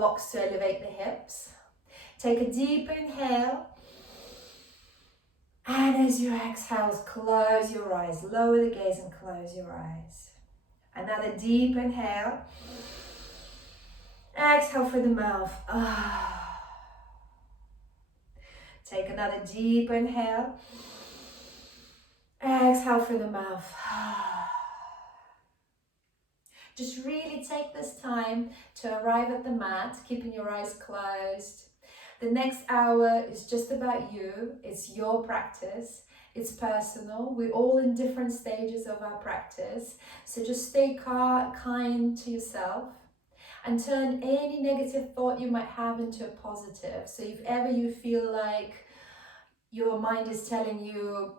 blocks to elevate the hips. Take a deep inhale. And as you exhale, close your eyes. Lower the gaze and close your eyes. Another deep inhale. Exhale through the mouth. Take another deep inhale. Exhale through the mouth. Just really take this time to arrive at the mat, keeping your eyes closed. The next hour is just about you. It's your practice. It's personal. We're all in different stages of our practice. So just stay kind to yourself and turn any negative thought you might have into a positive. So if ever you feel like your mind is telling you,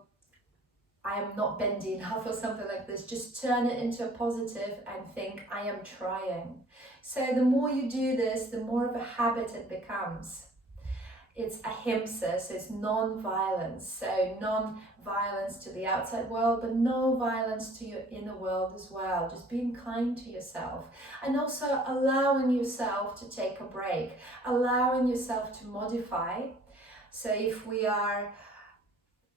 I am not bendy enough or something like this, just turn it into a positive and think, I am trying. So the more you do this, the more of a habit it becomes. It's ahimsa, so it's non-violence. So non-violence to the outside world, but no violence to your inner world as well. Just being kind to yourself. And also allowing yourself to take a break. Allowing yourself to modify. So if we are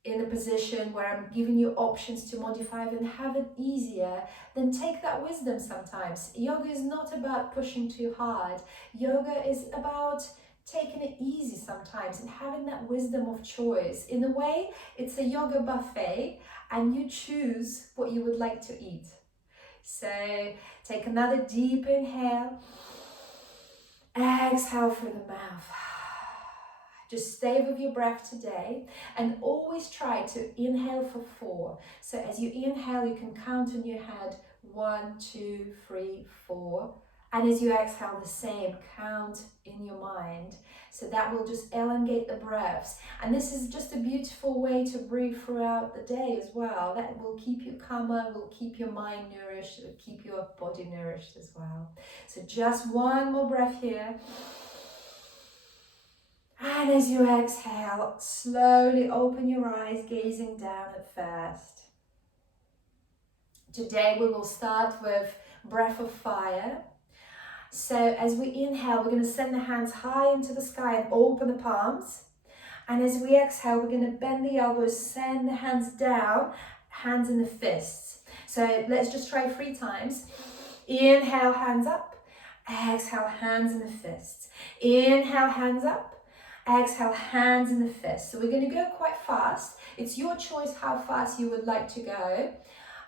in a position where I'm giving you options to modify and have it easier, then take that wisdom sometimes. Yoga is not about pushing too hard. Yoga is about taking it easy sometimes and having that wisdom of choice. In a way, it's a yoga buffet and you choose what you would like to eat. So take another deep inhale. Exhale through the mouth. Just stay with your breath today and always try to inhale for 4. So as you inhale, you can count in your head 1, 2, 3, 4. And as you exhale, the same, count in your mind. So that will just elongate the breaths. And this is just a beautiful way to breathe throughout the day as well. That will keep you calmer, will keep your mind nourished, will keep your body nourished as well. So just one more breath here. And as you exhale, slowly open your eyes, gazing down at first. Today we will start with breath of fire. So as we inhale, we're going to send the hands high into the sky and open the palms. And as we exhale, we're going to bend the elbows, send the hands down, hands in the fists. So let's just try 3 times. Inhale, hands up. Exhale, hands in the fists. Inhale, hands up. Exhale, hands in the fists. So we're going to go quite fast. It's your choice how fast you would like to go.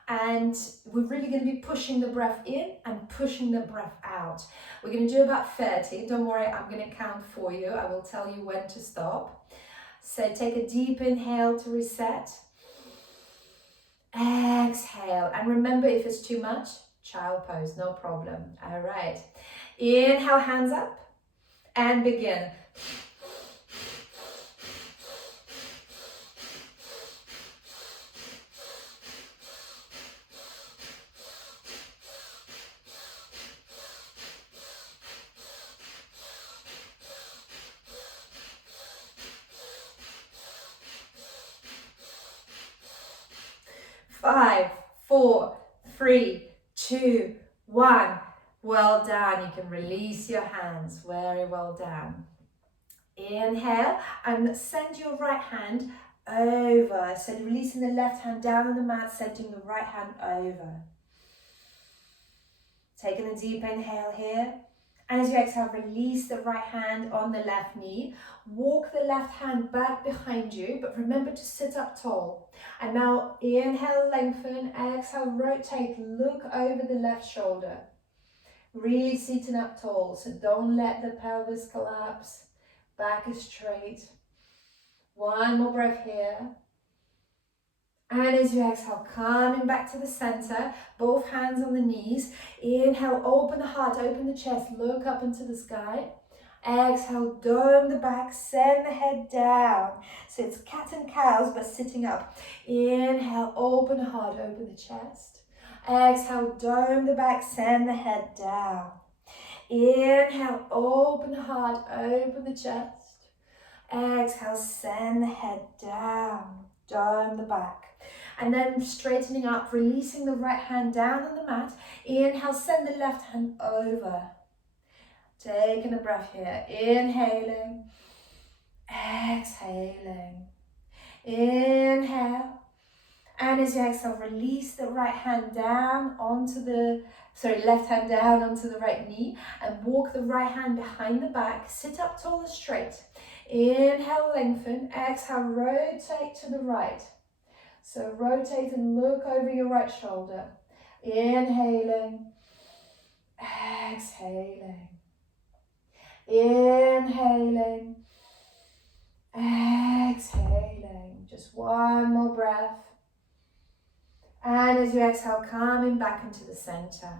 And we're really going to be pushing the breath in and pushing the breath out. We're going to do about 30. Don't worry, I'm going to count for you. I will tell you when to stop. So take a deep inhale to reset. Exhale. And remember, if it's too much, child pose, no problem. All right. Inhale, hands up. And begin. 5, 4, 3, 2, 1. Well done. You can release your hands. Very well done. Inhale and send your right hand over. So releasing the left hand down on the mat, sending the right hand over. Taking a deep inhale here. And as you exhale, release the right hand on the left knee. Walk the left hand back behind you, but remember to sit up tall. And now inhale, lengthen. Exhale, rotate. Look over the left shoulder. Really sitting up tall, so don't let the pelvis collapse. Back is straight. One more breath here. And as you exhale, coming back to the center, both hands on the knees. Inhale, open the heart, open the chest, look up into the sky. Exhale, dome the back, send the head down. So it's cat and cows, but sitting up. Inhale, open the heart, open the chest. Exhale, dome the back, send the head down. Inhale, open the heart, open the chest. Exhale, send the head down, dome the back. And then straightening up, releasing the right hand down on the mat. Inhale, send the left hand over taking a breath here. Inhaling, exhaling. Inhale. And as you exhale, release the right hand down onto the, left hand down onto the right knee and walk the right hand behind the back. Sit up tall and straight. Inhale, lengthen. Exhale, rotate to the right. So rotate and look over your right shoulder. Inhaling, exhaling. Inhaling, exhaling. Just one more breath. And as you exhale, coming back into the center.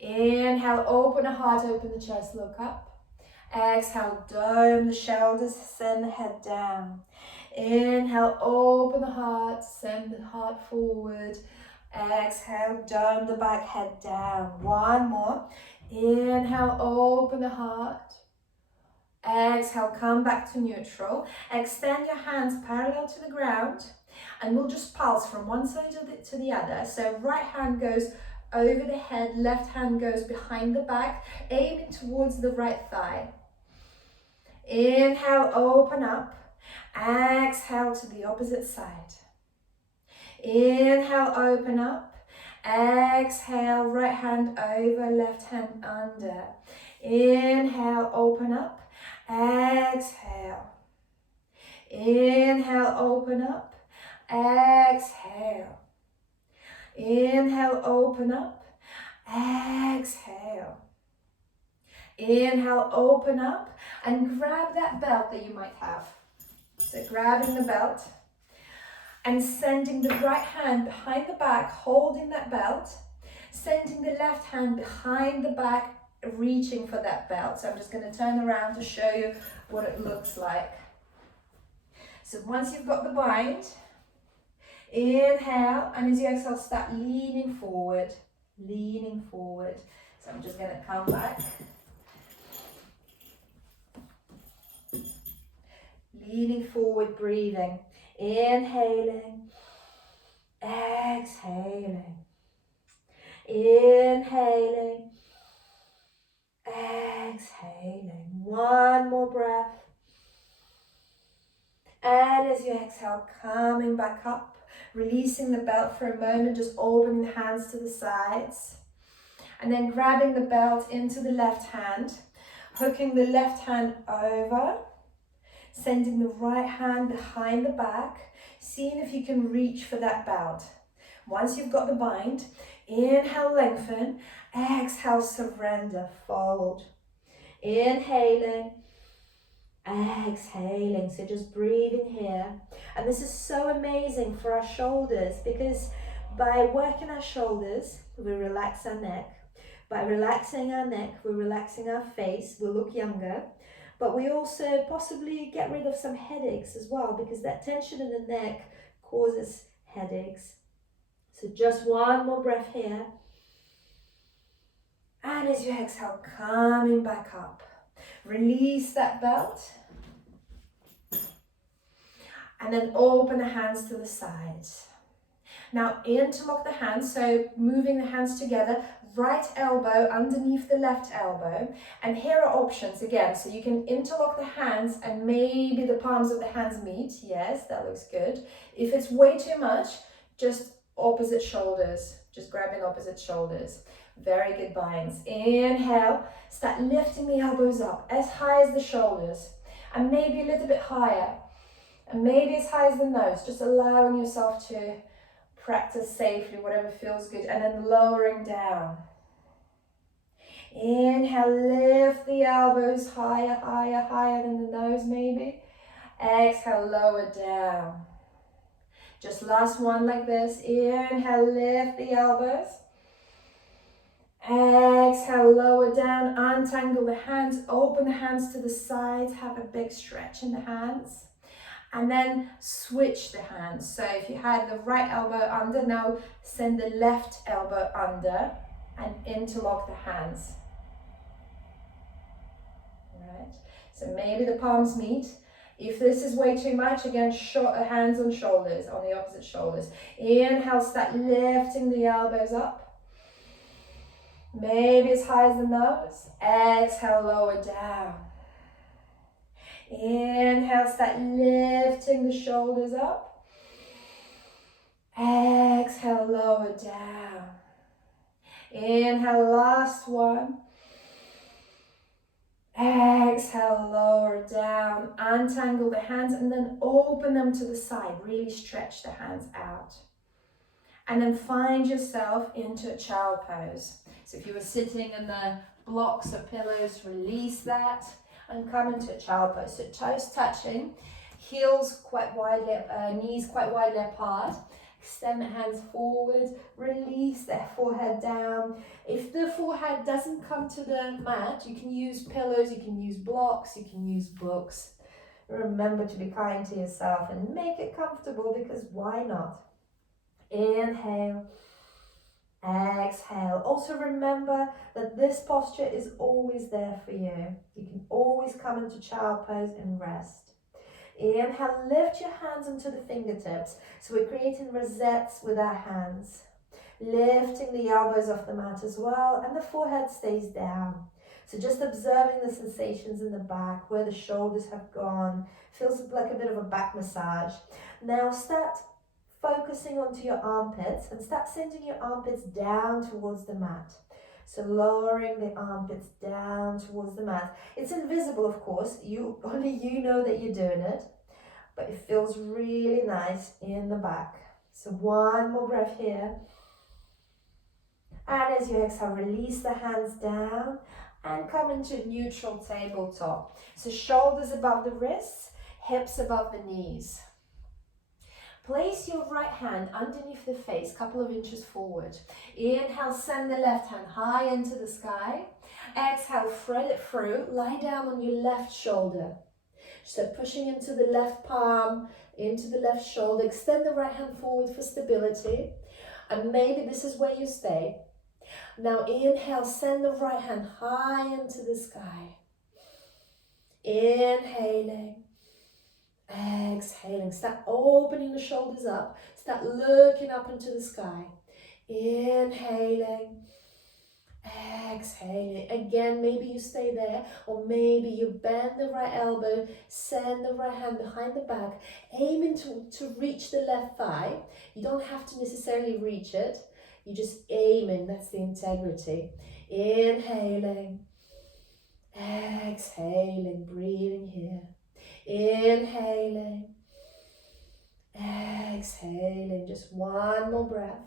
Inhale, open the heart, open the chest, look up. Exhale, dome the shoulders, send the head down. Inhale, open the heart, send the heart forward. Exhale, dome the back, head down. One more. Inhale, open the heart. Exhale, come back to neutral. Extend your hands parallel to the ground. And we'll just pulse from one side to the other. So right hand goes over the head, left hand goes behind the back, aiming towards the right thigh. Inhale, open up. Exhale to the opposite side. Inhale, open up. Exhale, right hand over, left hand under. Inhale, open up. Exhale. Inhale, open up. Exhale. Inhale, open up. Exhale. Inhale, open up and grab that belt that you might have. So grabbing the belt and sending the right hand behind the back, holding that belt, sending the left hand behind the back, reaching for that belt. So I'm just going to turn around to show you what it looks like. So once you've got the bind, inhale, and as you exhale, start leaning forward, leaning forward. So I'm just going to come back. Leaning forward, breathing. Inhaling, exhaling. Inhaling, exhaling. One more breath. And as you exhale, coming back up, releasing the belt for a moment, just opening the hands to the sides. And then grabbing the belt into the left hand, hooking the left hand over, sending the right hand behind the back, seeing if you can reach for that belt. Once you've got the bind, inhale, lengthen, exhale, surrender, fold. Inhaling, exhaling, so just breathing here. And this is so amazing for our shoulders, because by working our shoulders, we relax our neck. By relaxing our neck, we're relaxing our face, we'll look younger. But we also possibly get rid of some headaches as well, because that tension in the neck causes headaches. So just one more breath here. And as you exhale, coming back up. Release that belt. And then open the hands to the sides. Now interlock the hands, so moving the hands together, right elbow underneath the left elbow. And here are options again, so you can interlock the hands and maybe the palms of the hands meet. Yes, that looks good. If it's way too much, just opposite shoulders, just grabbing opposite shoulders. Very good binds. Inhale, start lifting the elbows up as high as the shoulders and maybe a little bit higher and maybe as high as the nose, just allowing yourself to practice safely, whatever feels good, and then lowering down. Inhale, lift the elbows higher, higher, higher than the nose maybe. Exhale, lower down. Just last one like this. Inhale, lift the elbows. Exhale, lower down, untangle the hands, open the hands to the sides, have a big stretch in the hands. And then switch the hands. So if you had the right elbow under, now send the left elbow under and interlock the hands. Right. So maybe the palms meet. If this is way too much, again, hands on shoulders, on the opposite shoulders. Inhale, start lifting the elbows up. Maybe as high as the nose. Exhale, lower down. Inhale, start lifting the shoulders up. Exhale, lower down. Inhale, last one. Exhale, lower down. Untangle the hands and then open them to the side. Really stretch the hands out. And then find yourself into a child pose. So if you were sitting in the blocks or pillows, release that and come into a child pose. So toes touching, heels quite widely, knees quite widely apart. Extend the hands forward, release the forehead down. If the forehead doesn't come to the mat, you can use pillows, you can use blocks, you can use books. Remember to be kind to yourself and make it comfortable, because why not? Inhale, exhale. Also remember that this posture is always there for you. You can always come into child pose and rest. Inhale, lift your hands into the fingertips. So we're creating rosettes with our hands. Lifting the elbows off the mat as well, and the forehead stays down. So just observing the sensations in the back, where the shoulders have gone. Feels like a bit of a back massage. Now start focusing onto your armpits and start sending your armpits down towards the mat. So lowering the armpits down towards the mat. It's invisible, of course. Only you know that you're doing it, but it feels really nice in the back. So one more breath here. And as you exhale, release the hands down and come into neutral tabletop. So shoulders above the wrists, hips above the knees. Place your right hand underneath the face, couple of inches forward. Inhale, send the left hand high into the sky. Exhale, thread it through. Lie down on your left shoulder. So pushing into the left palm, into the left shoulder. Extend the right hand forward for stability. And maybe this is where you stay. Now inhale, send the right hand high into the sky. Inhaling. Exhaling, start opening the shoulders up, start looking up into the sky. Inhaling, exhaling. Again, maybe you stay there, or maybe you bend the right elbow, send the right hand behind the back, aiming to reach the left thigh. You don't have to necessarily reach it, you're just aiming, that's the integrity. Inhaling, exhaling, breathing here. Inhaling, exhaling, just one more breath.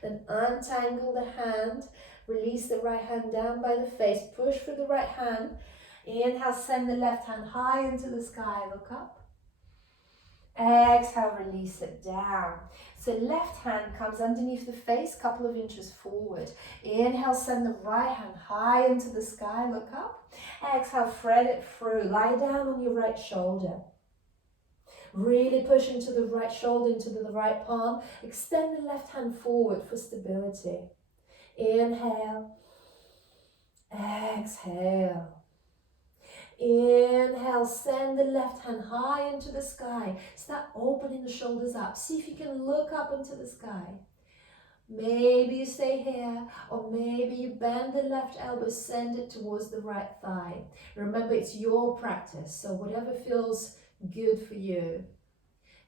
Then untangle the hand, release the right hand down by the face, push for the right hand. Inhale, send the left hand high into the sky, look up. Exhale, release it down. So left hand comes underneath the face, couple of inches forward. Inhale, send the right hand high into the sky, look up. Exhale, thread it through. Lie down on your right shoulder. Really push into the right shoulder, into the right palm. Extend the left hand forward for stability. Inhale. Exhale. Inhale, send the left hand high into the sky. Start opening the shoulders up. See if you can look up into the sky. Maybe you stay here, or maybe you bend the left elbow, send it towards the right thigh. Remember, it's your practice, so whatever feels good for you.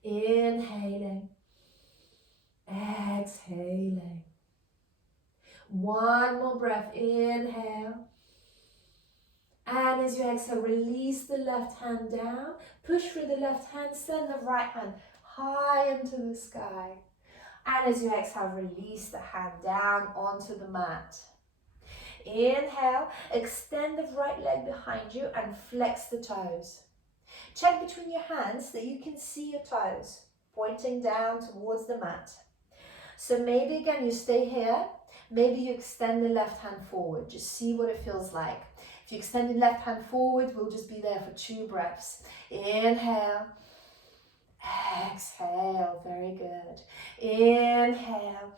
Inhaling, exhaling. One more breath, inhale. And as you exhale, release the left hand down, push through the left hand, send the right hand high into the sky. And as you exhale, release the hand down onto the mat. Inhale, extend the right leg behind you and flex the toes. Check between your hands that you can see your toes pointing down towards the mat. So maybe again you stay here, maybe you extend the left hand forward, just see what it feels like. If you extend the left hand forward, we'll just be there for 2 breaths. Inhale. Exhale, very good. Inhale.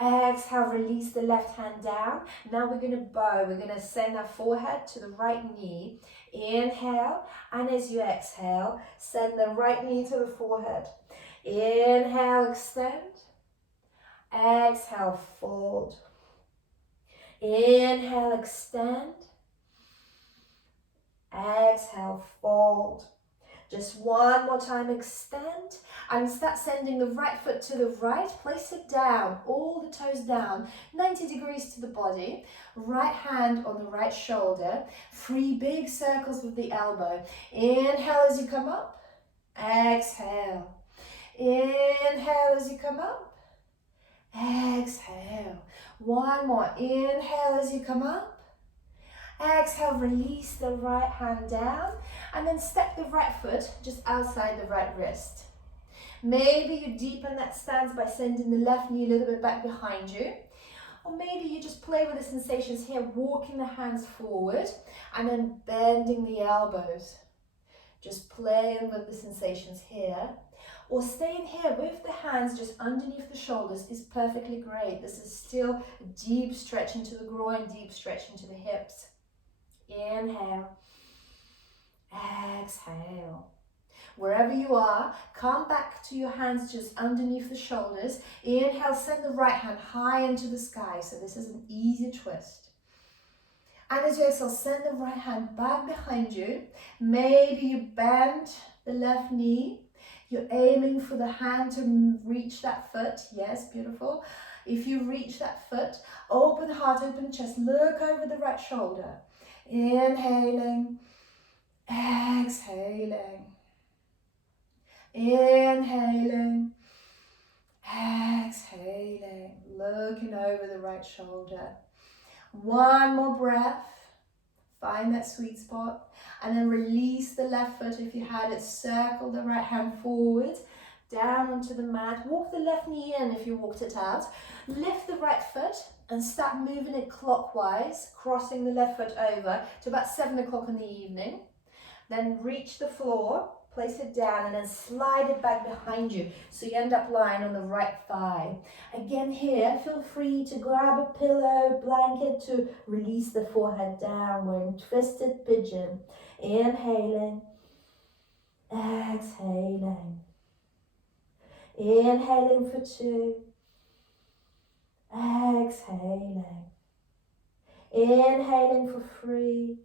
Exhale, release the left hand down. Now we're going to bow. We're going to send our forehead to the right knee. Inhale, and as you exhale, send the right knee to the forehead. Inhale, extend. Exhale, fold. Inhale, extend. Exhale, fold. Just one more time, extend, and start sending the right foot to the right. Place it down, all the toes down, 90 degrees to the body. Right hand on the right shoulder. 3 big circles with the elbow. Inhale as you come up. Exhale. Inhale as you come up. Exhale. One more. Inhale as you come up. Exhale, release the right hand down, and then step the right foot just outside the right wrist. Maybe you deepen that stance by sending the left knee a little bit back behind you. Or maybe you just play with the sensations here, walking the hands forward and then bending the elbows. Just playing with the sensations here. Or staying here with the hands just underneath the shoulders is perfectly great. This is still a deep stretch into the groin, deep stretch into the hips. Inhale, exhale. Wherever you are, come back to your hands just underneath the shoulders. Inhale, send the right hand high into the sky. So this is an easy twist. And as you exhale, send the right hand back behind you. Maybe you bend the left knee. You're aiming for the hand to reach that foot. Yes, beautiful. If you reach that foot, open heart, open chest, look over the right shoulder. Inhaling, exhaling, inhaling, exhaling, looking over the right shoulder. One more breath, find that sweet spot, and then release the left foot if you had it. Circle the right hand forward, down onto the mat. Walk the left knee in if you walked it out. Lift the right foot and start moving it clockwise, crossing the left foot over to about 7 o'clock in the evening. Then reach the floor, place it down, and then slide it back behind you so you end up lying on the right thigh. Again here, feel free to grab a pillow, blanket to release the forehead downward. Twisted pigeon. Inhaling, exhaling. Inhaling for 2. Exhaling. Inhaling for 3.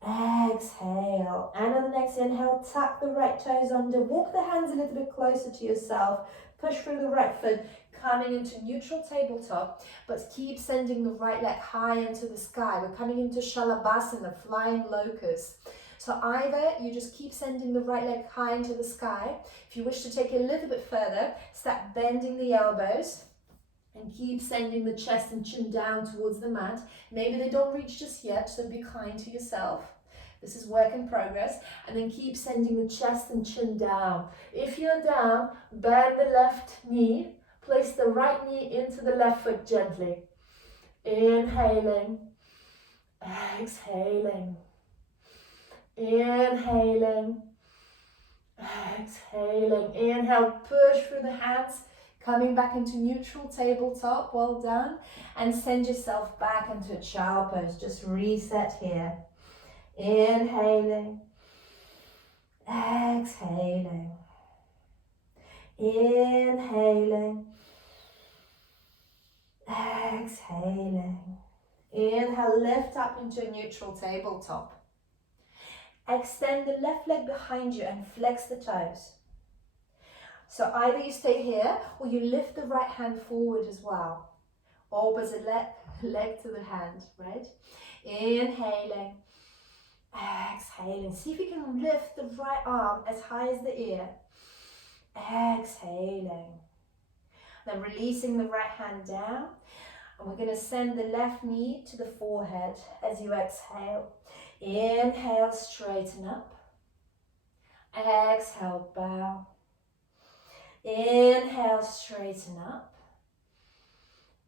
Exhale. And on the next inhale, tuck the right toes under. Walk the hands a little bit closer to yourself. Push through the right foot, coming into neutral tabletop, but keep sending the right leg high into the sky. We're coming into Shalabhasana, flying locust. So either you just keep sending the right leg high into the sky. If you wish to take it a little bit further, start bending the elbows and keep sending the chest and chin down towards the mat. Maybe they don't reach just yet, so be kind to yourself. This is work in progress. And then keep sending the chest and chin down. If you're down, bend the left knee. Place the right knee into the left foot gently. Inhaling, exhaling. Inhaling, exhaling. Inhale, push through the hands, coming back into neutral tabletop. Well done. And send yourself back into a child pose. Just reset here. Inhaling, exhaling. Inhaling, exhaling. Inhale, lift up into a neutral tabletop. Extend the left leg behind you and flex the toes. So either you stay here or you lift the right hand forward as well. Opposite leg to the hand, right? Inhaling, exhaling. See if you can lift the right arm as high as the ear. Exhaling. Then releasing the right hand down. And we're going to send the left knee to the forehead as you exhale. Inhale, straighten up. Exhale, bow. Inhale, straighten up.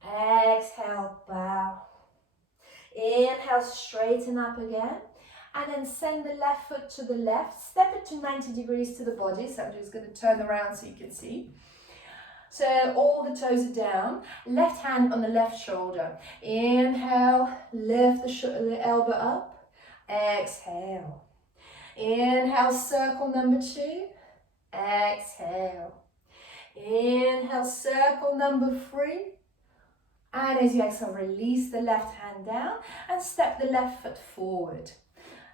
Exhale, bow. Inhale, straighten up again. And then send the left foot to the left. Step it to 90 degrees to the body. So I'm just going to turn around so you can see. So all the toes are down. Left hand on the left shoulder. Inhale, lift the elbow up. Exhale. Inhale, circle number 2. Exhale. Inhale, circle number 3. And as you exhale, release the left hand down and step the left foot forward.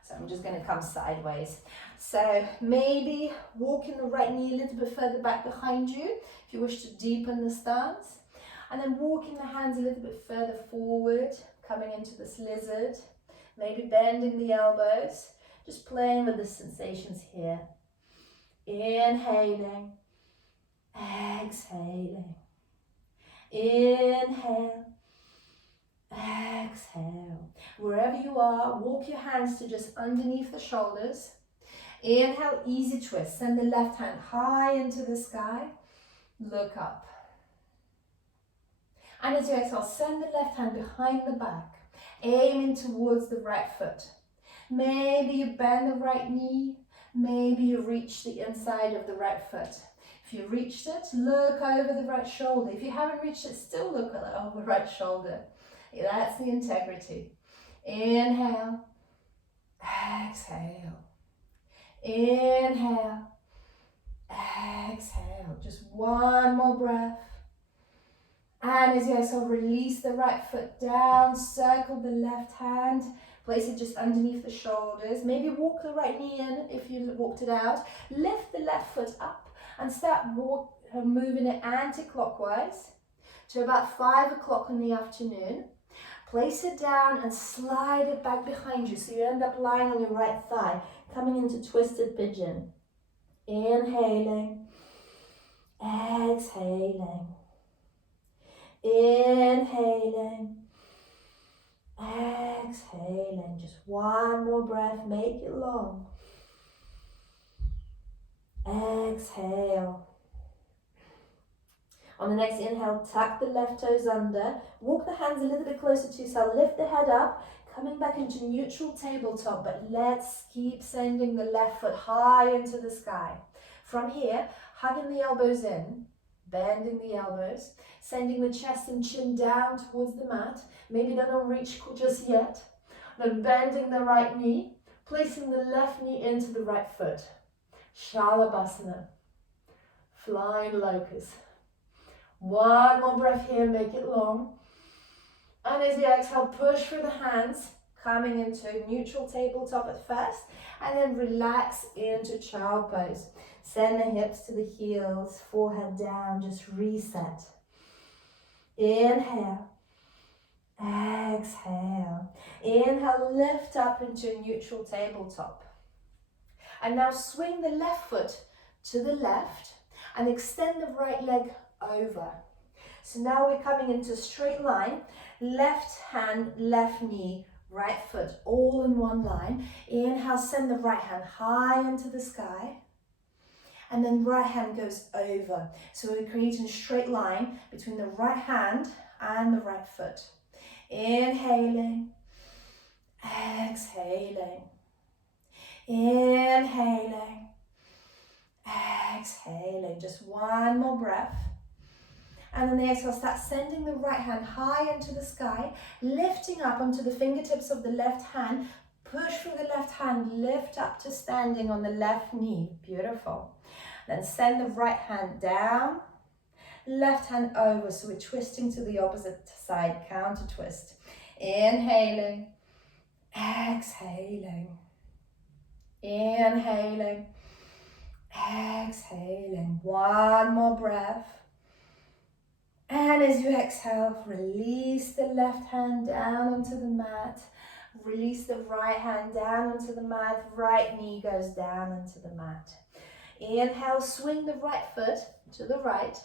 So I'm just going to come sideways. So maybe walking the right knee a little bit further back behind you if you wish to deepen the stance. And then walking the hands a little bit further forward, coming into this lizard. Maybe bending the elbows, just playing with the sensations here. Inhaling, exhaling. Inhale, exhale. Wherever you are, walk your hands to just underneath the shoulders. Inhale, easy twist. Send the left hand high into the sky. Look up. And as you exhale, send the left hand behind the back, aiming towards the right foot. Maybe you bend the right knee. Maybe you reach the inside of the right foot. If you reached it, look over the right shoulder. If you haven't reached it, still look over the right shoulder. That's the integrity. Inhale, exhale. Inhale, exhale. Just one more breath. And as you exhale, release the right foot down, circle the left hand, place it just underneath the shoulders. Maybe walk the right knee in if you walked it out. Lift the left foot up and start moving it anti-clockwise to about 5 o'clock in the afternoon. Place it down and slide it back behind you so you end up lying on your right thigh, coming into twisted pigeon. Inhaling, exhaling. Inhaling, exhaling. Just one more breath, make it long. Exhale. On the next inhale, tuck the left toes under. Walk the hands a little bit closer to yourself. Lift the head up, coming back into neutral tabletop. But let's keep sending the left foot high into the sky. From here, hugging the elbows in, bending the elbows, sending the chest and chin down towards the mat. Maybe they don't reach just yet. Then bending the right knee, placing the left knee into the right foot. Shalabhasana, flying locust. One more breath here, make it long. And as you exhale, push through the hands, coming into neutral tabletop at first, and then relax into child pose. Send the hips to the heels, forehead down, just reset. Inhale, exhale. Inhale, lift up into neutral tabletop. And now swing the left foot to the left and extend the right leg over. So now we're coming into a straight line, left hand, left knee, right foot, all in one line. Inhale, send the right hand high into the sky. And then right hand goes over. So we're creating a straight line between the right hand and the right foot. Inhaling, exhaling. Inhaling, exhaling. Just one more breath. And then the exhale, start sending the right hand high into the sky, lifting up onto the fingertips of the left hand. Push through the left hand, lift up to standing on the left knee. Beautiful. Then send the right hand down, left hand over. So we're twisting to the opposite side, counter twist. Inhaling, exhaling. Inhaling, exhaling. One more breath. And as you exhale, release the left hand down onto the mat. Release the right hand down onto the mat. Right knee goes down onto the mat. Inhale, swing the right foot to the right.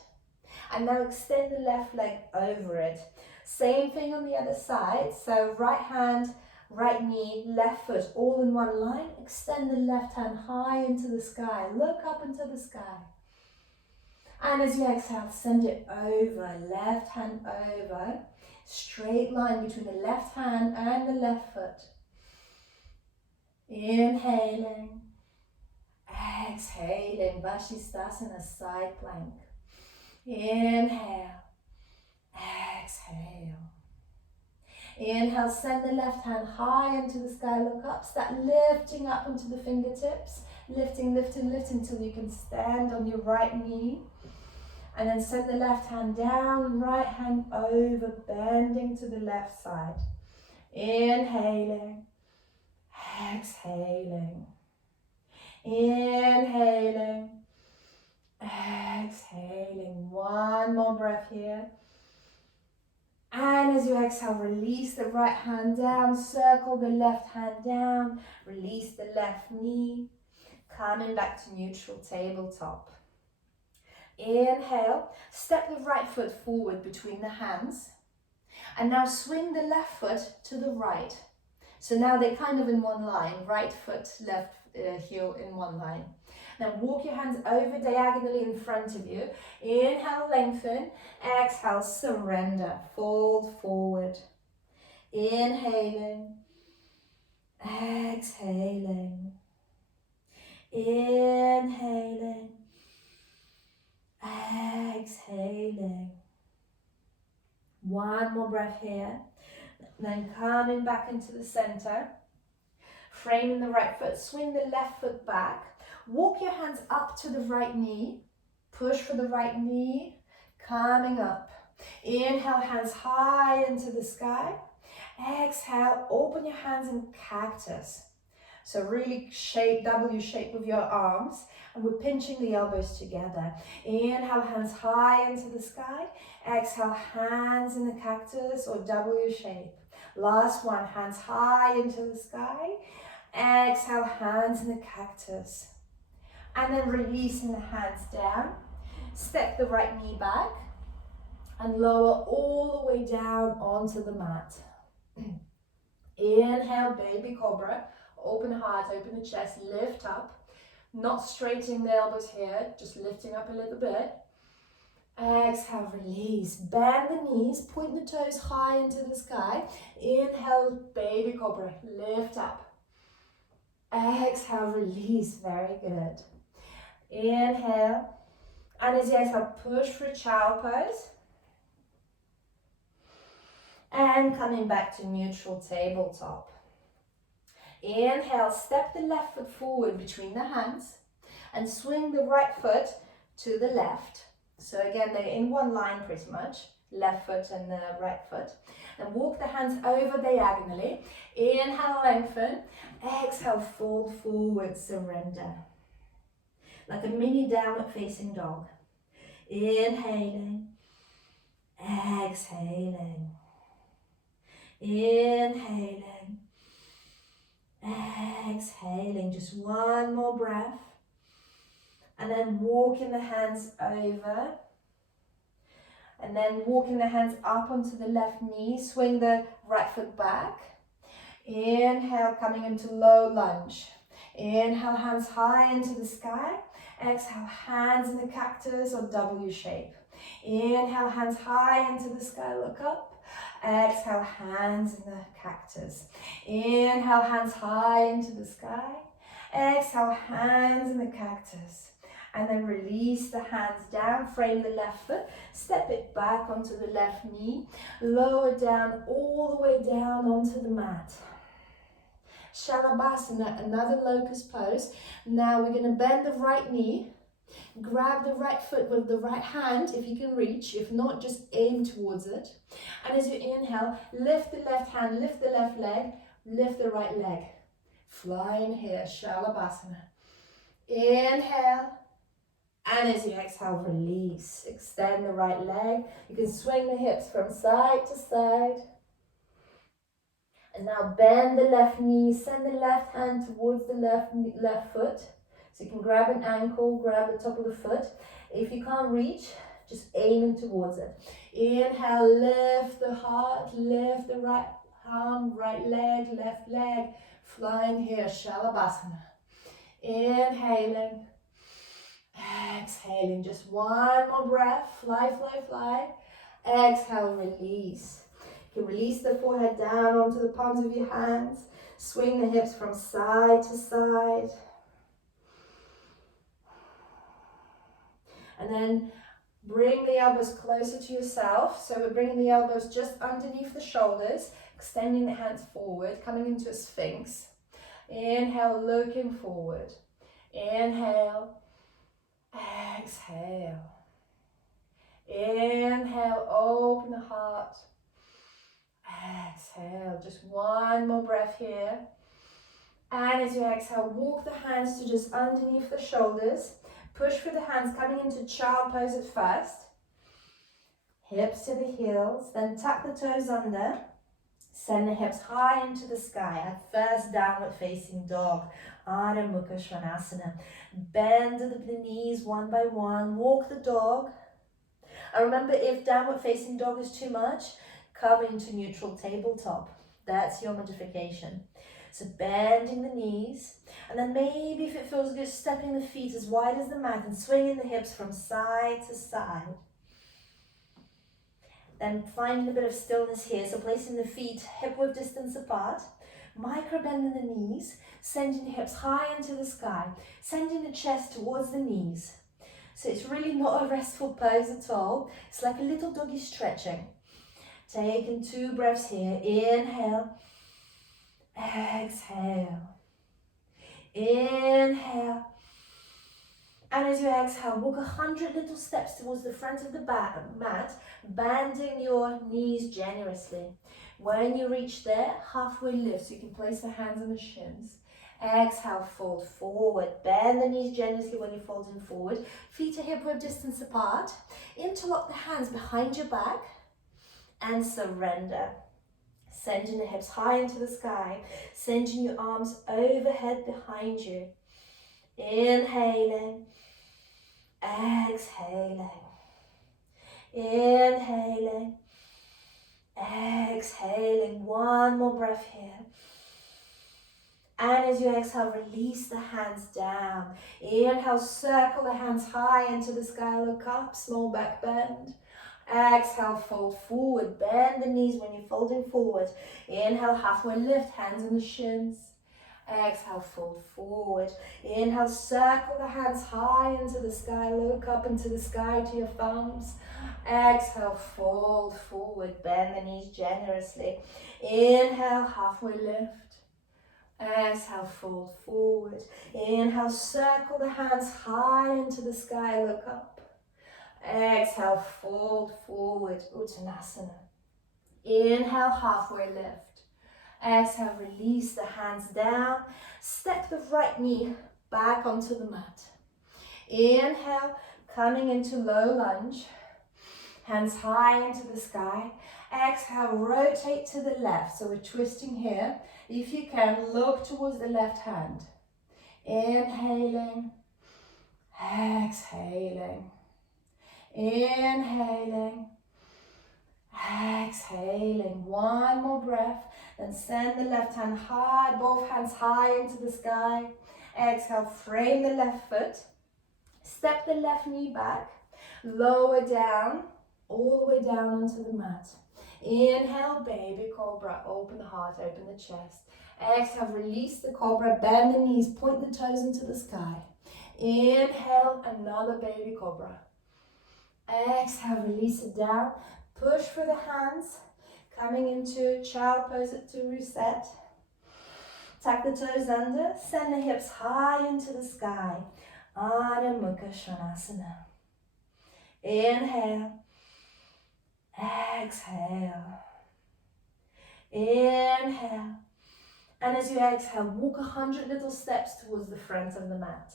And now extend the left leg over it. Same thing on the other side. So right hand, right knee, left foot, all in one line. Extend the left hand high into the sky. Look up into the sky. And as you exhale, send it over, left hand over. Straight line between the left hand and the left foot. Inhaling, exhaling, Vashisthasana, side plank. Inhale, exhale. Inhale, send the left hand high into the sky, look up, start lifting up into the fingertips. Lifting, lifting, lifting until you can stand on your right knee. And then send the left hand down, right hand over, bending to the left side. Inhaling, exhaling, inhaling, exhaling. One more breath here. And as you exhale, release the right hand down, circle the left hand down, release the left knee, coming back to neutral tabletop. Inhale, step the right foot forward between the hands, and now swing the left foot to the right. So now they're kind of in one line, right foot, left heel in one line. Now walk your hands over diagonally in front of you. Inhale, lengthen. Exhale, surrender. Fold forward. Inhaling. Exhaling. Inhaling. Exhaling. One more breath here. Then coming back into the center. Framing the right foot. Swing the left foot back. Walk your hands up to the right knee. Push for the right knee. Coming up. Inhale, hands high into the sky. Exhale, open your hands in cactus. So really shape, W shape with your arms. And we're pinching the elbows together. Inhale, hands high into the sky. Exhale, hands in the cactus or W shape. Last one, hands high into the sky. Exhale, hands in the cactus. And then releasing the hands down. Step the right knee back and lower all the way down onto the mat. Inhale, baby cobra. Open heart, open the chest, lift up. Not straightening the elbows here, just lifting up a little bit. Exhale, release. Bend the knees, point the toes high into the sky. Inhale, baby cobra, lift up. Exhale, release, very good. Inhale, and as you exhale, push for a child pose. And coming back to neutral tabletop. Inhale, step the left foot forward between the hands and swing the right foot to the left. So again, they're in one line pretty much, left foot and the right foot. And walk the hands over diagonally. Inhale, lengthen. Exhale, fold forward, surrender. Like a mini downward facing dog. Inhaling, exhaling. Inhaling, exhaling. Just one more breath. And then walking the hands over. And then walking the hands up onto the left knee. Swing the right foot back. Inhale, coming into low lunge. Inhale, hands high into the sky. Exhale, hands in the cactus or W shape. Inhale, hands high into the sky, look up. Exhale, hands in the cactus. Inhale, hands high into the sky. Exhale, hands in the cactus. And then release the hands down, frame the left foot, step it back onto the left knee, lower down all the way down onto the mat. Shalabhasana, another locust pose. Now we're going to bend the right knee, grab the right foot with the right hand if you can reach, if not just aim towards it. And as you inhale, lift the left hand, lift the left leg, lift the right leg. Flying here, Shalabhasana. Inhale. And as you exhale, release. Extend the right leg. You can swing the hips from side to side. And now bend the left knee, send the left hand towards the left foot. So you can grab an ankle, grab the top of the foot. If you can't reach, just aiming towards it. Inhale, lift the heart, lift the right arm, right leg, left leg. Flying here, Shalabhasana. Inhaling. Exhaling, just one more breath. Fly, fly, fly. Exhale, release. You can release the forehead down onto the palms of your hands. Swing the hips from side to side. And then bring the elbows closer to yourself. So we're bringing the elbows just underneath the shoulders, extending the hands forward, coming into a sphinx. Inhale, looking forward. Inhale. Exhale. Inhale, open the heart. Exhale, just one more breath here. And as you exhale, walk the hands to just underneath the shoulders. Push through the hands, coming into child pose at first. Hips to the heels, then tuck the toes under. Send the hips high into the sky at first downward facing dog. Adho Mukha Svanasana. Bend the knees one by one. Walk the dog. And remember, if downward facing dog is too much, come into neutral tabletop. That's your modification. So bending the knees, and then maybe if it feels good, stepping the feet as wide as the mat and swinging the hips from side to side. Then finding a bit of stillness here, so placing the feet hip-width distance apart, micro bending the knees, sending the hips high into the sky, sending the chest towards the knees. So it's really not a restful pose at all. It's like a little doggy stretching. Taking 2 breaths here. Inhale. Exhale. Inhale. And as you exhale, walk 100 little steps towards the front of the mat, bending your knees generously. When you reach there, halfway lift, so you can place the hands on the shins. Exhale, fold forward. Bend the knees generously when you're folding forward. Feet are hip-width distance apart. Interlock the hands behind your back and surrender. Sending the hips high into the sky. Sending your arms overhead behind you. Inhaling. Exhaling. Inhaling. Exhaling. One more breath here. And as you exhale, release the hands down. Inhale, circle the hands high into the sky, look up, small back bend. Exhale, fold forward, bend the knees when you're folding forward. Inhale, halfway lift, hands on the shins. Exhale, fold forward. Inhale, circle the hands high into the sky, look up into the sky to your thumbs. Exhale, fold forward, bend the knees generously. Inhale, halfway lift. Exhale, fold forward. Inhale, circle the hands high into the sky, look up. Exhale, fold forward, Uttanasana. Inhale, halfway lift. Exhale, release the hands down. Step the right knee back onto the mat. Inhale, coming into low lunge. Hands high into the sky. Exhale, rotate to the left. So we're twisting here. If you can, look towards the left hand. Inhaling. Exhaling. Inhaling. Exhaling. One more breath. Then send the left hand high, both hands high into the sky. Exhale, frame the left foot. Step the left knee back. Lower down, all the way down onto the mat. Inhale, baby cobra. Open the heart, open the chest. Exhale, release the cobra. Bend the knees, point the toes into the sky. Inhale, another baby cobra. Exhale, release it down. Push through the hands. Coming into child pose to reset. Tuck the toes under. Send the hips high into the sky. Adho Mukha Svanasana. Inhale. Exhale. Inhale. And as you exhale, walk 100 little steps towards the front of the mat.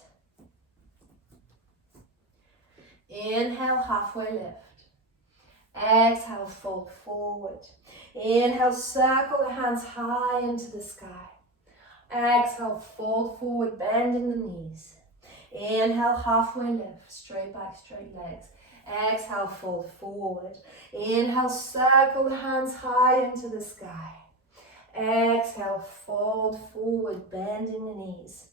Inhale, halfway lift. Exhale, fold forward. Inhale, circle the hands high into the sky. Exhale, fold forward, bending the knees. Inhale, halfway lift, straight back, straight legs. Exhale, fold forward. Inhale, circle the hands high into the sky. Exhale, fold forward, bending the knees.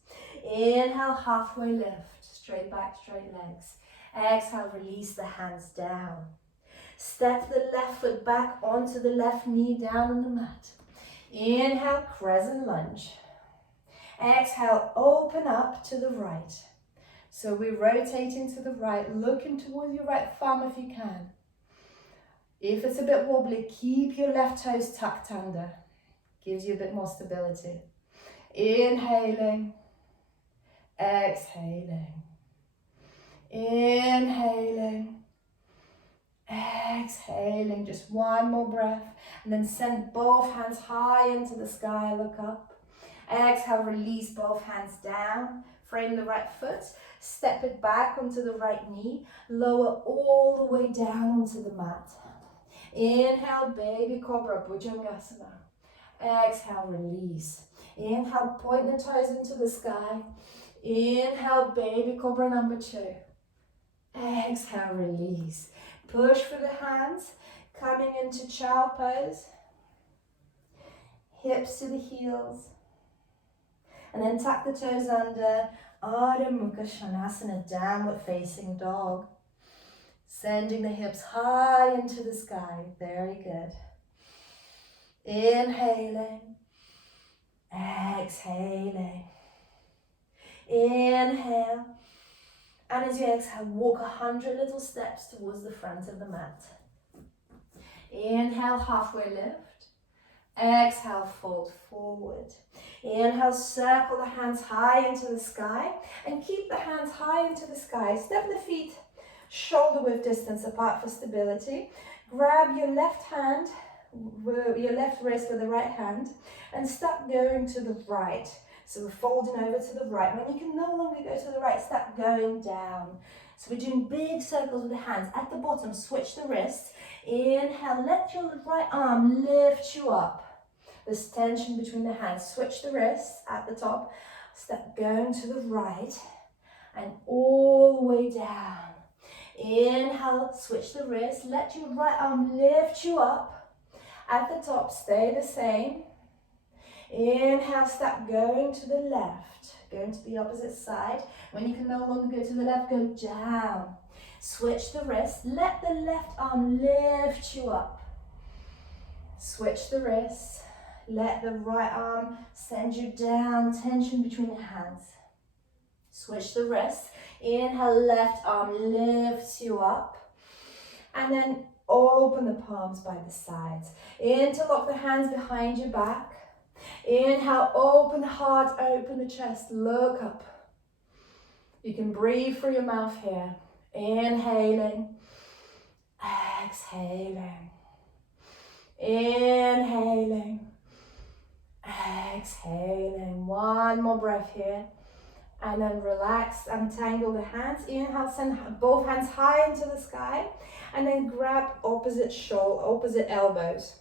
Inhale, halfway lift, straight back, straight legs. Exhale, release the hands down. Step the left foot back onto the left knee down on the mat. Inhale, crescent lunge. Exhale, open up to the right. So we're rotating to the right, looking towards your right thumb if you can. If it's a bit wobbly, keep your left toes tucked under. Gives you a bit more stability. Inhaling, exhaling. Inhaling, Exhaling, just one more breath. And then send both hands high into the sky, look up. Exhale, release both hands down. Frame the right foot. Step it back onto the right knee. Lower all the way down onto the mat. Inhale, baby cobra, Bhujangasana. Exhale, release. Inhale, point the toes into the sky. Inhale, baby cobra number 2. Exhale, release. Push for the hands, coming into child pose. Hips to the heels. And then tuck the toes under. Ardha Mukha Svanasana, downward facing dog. Sending the hips high into the sky. Very good. Inhaling. Exhaling. Inhale. And as you exhale, walk 100 little steps towards the front of the mat. Inhale, halfway lift. Exhale, fold forward. Inhale, circle the hands high into the sky and keep the hands high into the sky. Step the feet shoulder width distance apart for stability. Grab your left hand, your left wrist with the right hand and start going to the right. So we're folding over to the right. When you can no longer go to the right, start going down. So we're doing big circles with the hands. At the bottom, switch the wrists. Inhale, let your right arm lift you up. There's tension between the hands. Switch the wrists at the top. Start going to the right and all the way down. Inhale, switch the wrist. Let your right arm lift you up. At the top, stay the same. Inhale, start going to the left. Going to the opposite side. When you can no longer go to the left, go down. Switch the wrist. Let the left arm lift you up. Switch the wrist. Let the right arm send you down. Tension between the hands. Switch the wrist. Inhale, left arm lifts you up. And then open the palms by the sides. Interlock the hands behind your back. Inhale, open the heart, open the chest, look up. You can breathe through your mouth here. Inhaling, exhaling. Inhaling, exhaling. One more breath here. And then relax, untangle the hands. Inhale, send both hands high into the sky. And then grab opposite elbows.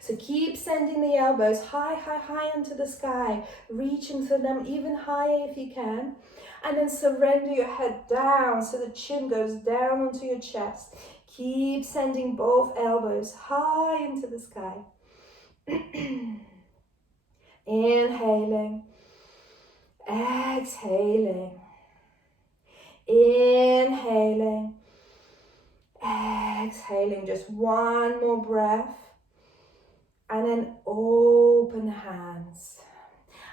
So keep sending the elbows high, high, high into the sky. Reaching for them even higher if you can. And then surrender your head down so the chin goes down onto your chest. Keep sending both elbows high into the sky. Inhaling. Exhaling. Inhaling. Exhaling. Just one more breath. And then open the hands.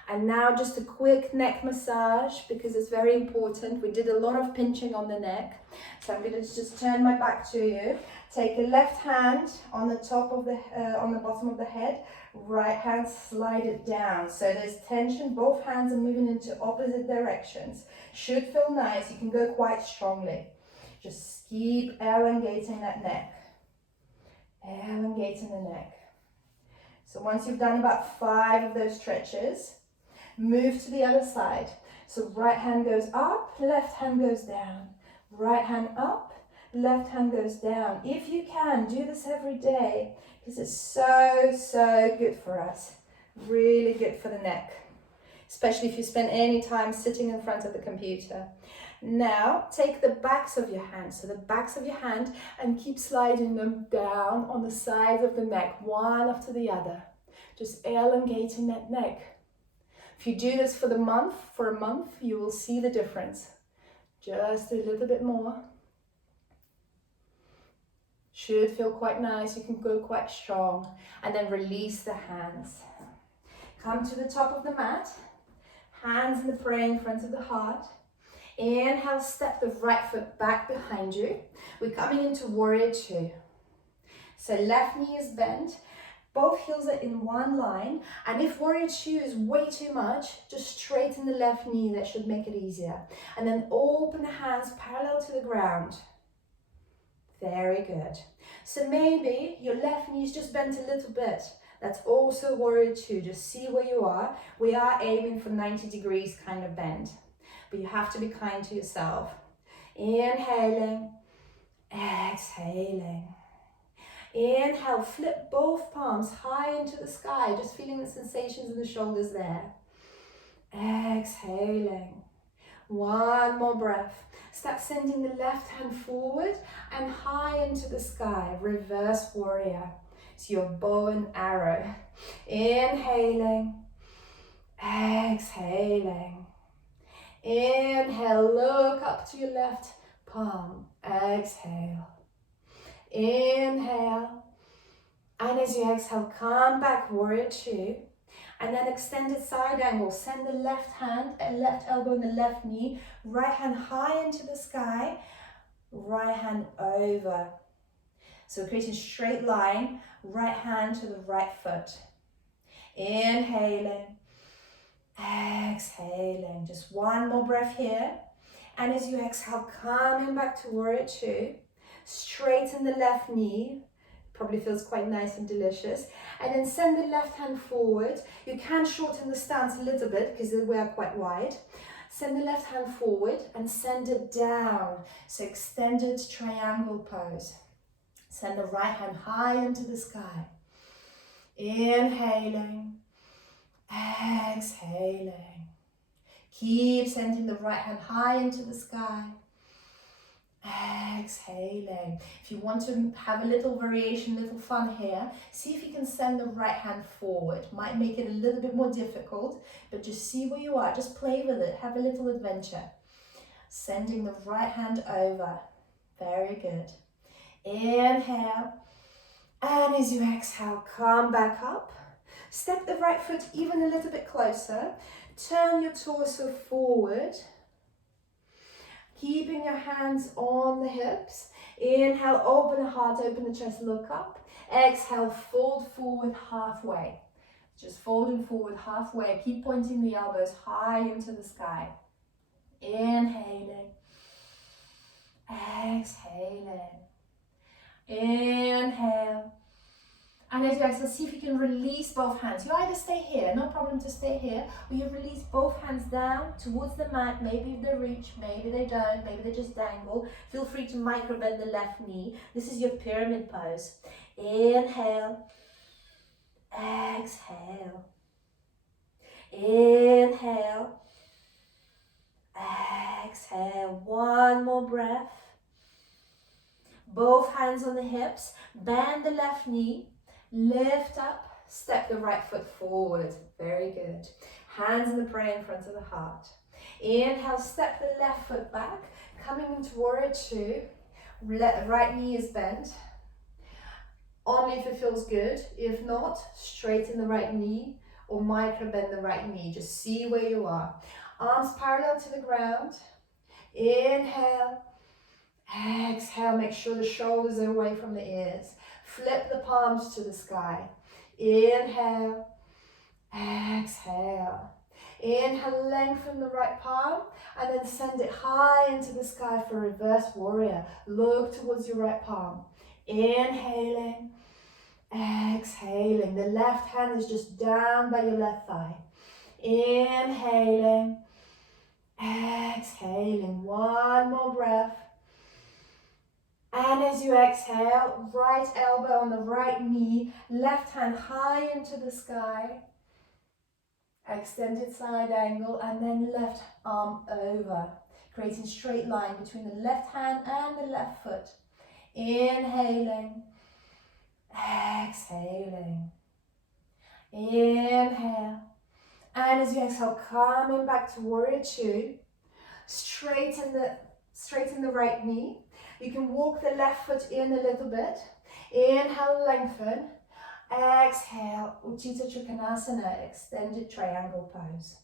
And now just a quick neck massage because it's very important. We did a lot of pinching on the neck. So I'm going to just turn my back to you. Take your left hand on the top of the, on the bottom of the head. Right hand, slide it down. So there's tension. Both hands are moving into opposite directions. Should feel nice. You can go quite strongly. Just keep elongating that neck. Elongating the neck. So once you've done about 5 of those stretches, move to the other side. So right hand goes up, left hand goes down. Right hand up, left hand goes down. If you can, do this every day because it's so good for us. Really good for the neck, especially if you spend any time sitting in front of the computer. Now take the backs of your hands, so the backs of your hand, and keep sliding them down on the sides of the neck, one after the other. Just elongating that neck. If you do this for a month, you will see the difference. Just a little bit more. Should feel quite nice, you can go quite strong. And then release the hands. Come to the top of the mat, hands in the prayer in front of the heart. Inhale, step the right foot back behind you. We're coming into warrior 2. So left knee is bent, both heels are in one line. And if warrior 2 is way too much, just straighten the left knee, that should make it easier. And then open the hands parallel to the ground. Very good. So maybe your left knee is just bent a little bit. That's also warrior two. Just see where you are. We are aiming for 90 degrees kind of bend, but you have to be kind to yourself. Inhaling, exhaling. Inhale, flip both palms high into the sky, just feeling the sensations in the shoulders there. Exhaling. One more breath. Start sending the left hand forward and high into the sky. Reverse warrior. It's your bow and arrow. Inhaling. Exhaling. Inhale, look up to your left palm. Exhale. Inhale. And as you exhale, come back, warrior two. And then extended side angle. Send the left hand and left elbow and the left knee. Right hand high into the sky. Right hand over. So creating a straight line. Right hand to the right foot. Inhaling. Exhaling. Just one more breath here. And as you exhale, coming back to warrior two. Straighten the left knee. Probably feels quite nice and delicious. And then send the left hand forward. You can shorten the stance a little bit because we are quite wide. Send the left hand forward and send it down. So extended triangle pose. Send the right hand high into the sky. Inhaling. Exhaling. Keep sending the right hand high into the sky. Exhaling. If you want to have a little variation, little fun here, see if you can send the right hand forward. Might make it a little bit more difficult, but just see where you are. Just play with it. Have a little adventure. Sending the right hand over. Very good. Inhale. And as you exhale, come back up. Step the right foot even a little bit closer. Turn your torso forward. Keeping your hands on the hips. Inhale, open the heart, open the chest, look up. Exhale, fold forward halfway. Just folding forward halfway. Keep pointing the elbows high into the sky. Inhaling. Exhaling. Inhale. And as you exhale, see if you can release both hands. You either stay here, no problem to stay here, or you release both hands down towards the mat. Maybe they reach, maybe they don't, maybe they just dangle. Feel free to micro bend the left knee. This is your pyramid pose. Inhale. Exhale. Inhale. Exhale. One more breath. Both hands on the hips. Bend the left knee. Lift up, step the right foot forward. Very good. Hands in the prayer in front of the heart. Inhale, step the left foot back, coming into warrior two. Right knee is bent. Only if it feels good. If not, straighten the right knee or micro bend the right knee. Just see where you are. Arms parallel to the ground. Inhale. Exhale, make sure the shoulders are away from the ears. Flip the palms to the sky. Inhale. Exhale. Inhale, lengthen the right palm and then send it high into the sky for reverse warrior. Look towards your right palm. Inhaling. Exhaling. The left hand is just down by your left thigh. Inhaling. Exhaling. One more breath. And as you exhale, right elbow on the right knee, left hand high into the sky, extended side angle, and then left arm over, creating straight line between the left hand and the left foot. Inhaling, exhaling, inhale. And as you exhale, coming back to warrior two, straighten the right knee. You can walk the left foot in a little bit. Inhale, lengthen. Exhale, Utthita Trikonasana, extended triangle pose.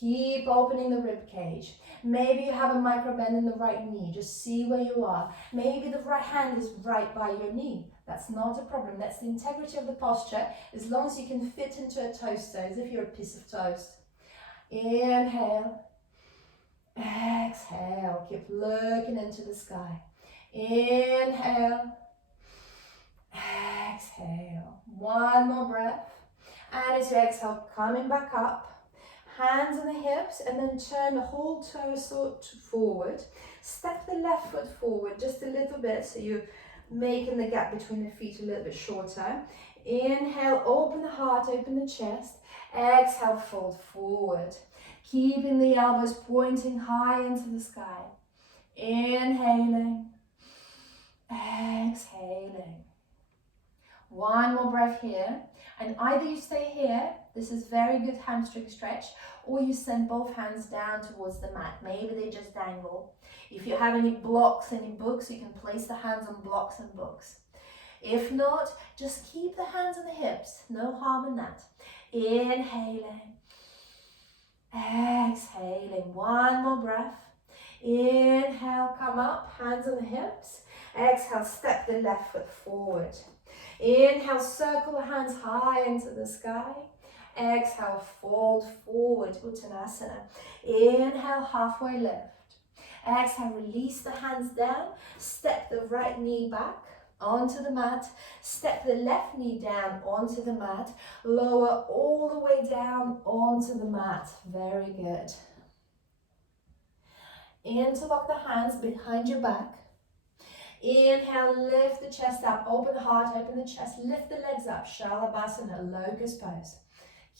Keep opening the rib cage. Maybe you have a micro bend in the right knee. Just see where you are. Maybe the right hand is right by your knee. That's not a problem. That's the integrity of the posture, as long as you can fit into a toaster, as if you're a piece of toast. Inhale. Exhale. Keep looking into the sky. Inhale. Exhale. One more breath. And as you exhale, coming back up. Hands on the hips, and then turn the whole torso forward. Step the left foot forward just a little bit, so you're making the gap between the feet a little bit shorter. Inhale, open the heart, open the chest. Exhale, fold forward. Keeping the elbows pointing high into the sky. Inhaling. Exhaling. One more breath here. And either you stay here, this is very good hamstring stretch, or you send both hands down towards the mat. Maybe they just dangle. If you have any blocks, any books, you can place the hands on blocks and books. If not, just keep the hands on the hips. No harm in that. Inhaling. Exhaling. One more breath. Inhale, come up, hands on the hips. Exhale, step the left foot forward. Inhale, circle the hands high into the sky. Exhale, fold forward, Uttanasana. Inhale, halfway lift. Exhale, release the hands down. Step the right knee back onto the mat. Step the left knee down onto the mat. Lower all the way down onto the mat. Very good. Interlock the hands behind your back. Inhale, lift the chest up, open the heart, open the chest, lift the legs up, Shalabhasana, locust pose.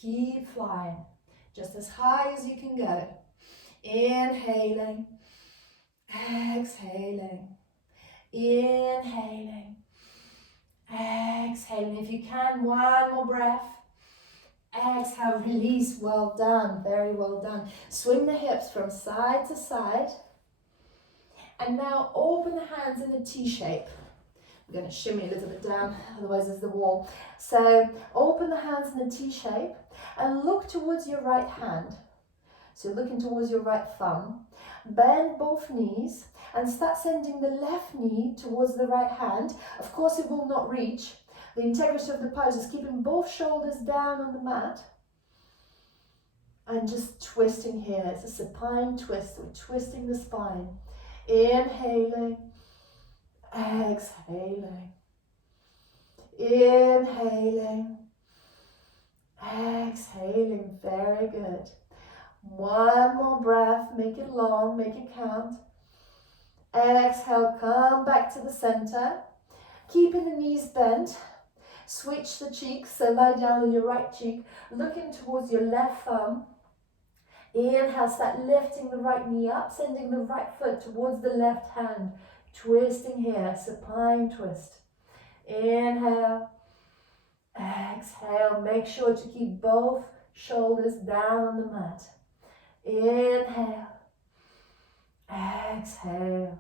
Keep flying, just as high as you can go. Inhaling, exhaling, inhaling, exhaling. If you can, one more breath. Exhale, release, well done, very well done. Swing the hips from side to side. And now open the hands in a T shape. We're going to shimmy a little bit down, otherwise there's the wall. So open the hands in a T shape and look towards your right hand. So looking towards your right thumb. Bend both knees and start sending the left knee towards the right hand. Of course it will not reach. The integrity of the pose is keeping both shoulders down on the mat. And just twisting here. It's a supine twist. We're twisting the spine. Inhaling, exhaling, inhaling, exhaling, very good. One more breath, make it long, make it count. Exhale, come back to the center, keeping the knees bent. Switch the cheeks, so lie down on your right cheek, looking towards your left thumb. Inhale, start lifting the right knee up, sending the right foot towards the left hand. Twisting here, supine twist. Inhale, exhale. Make sure to keep both shoulders down on the mat. Inhale, exhale.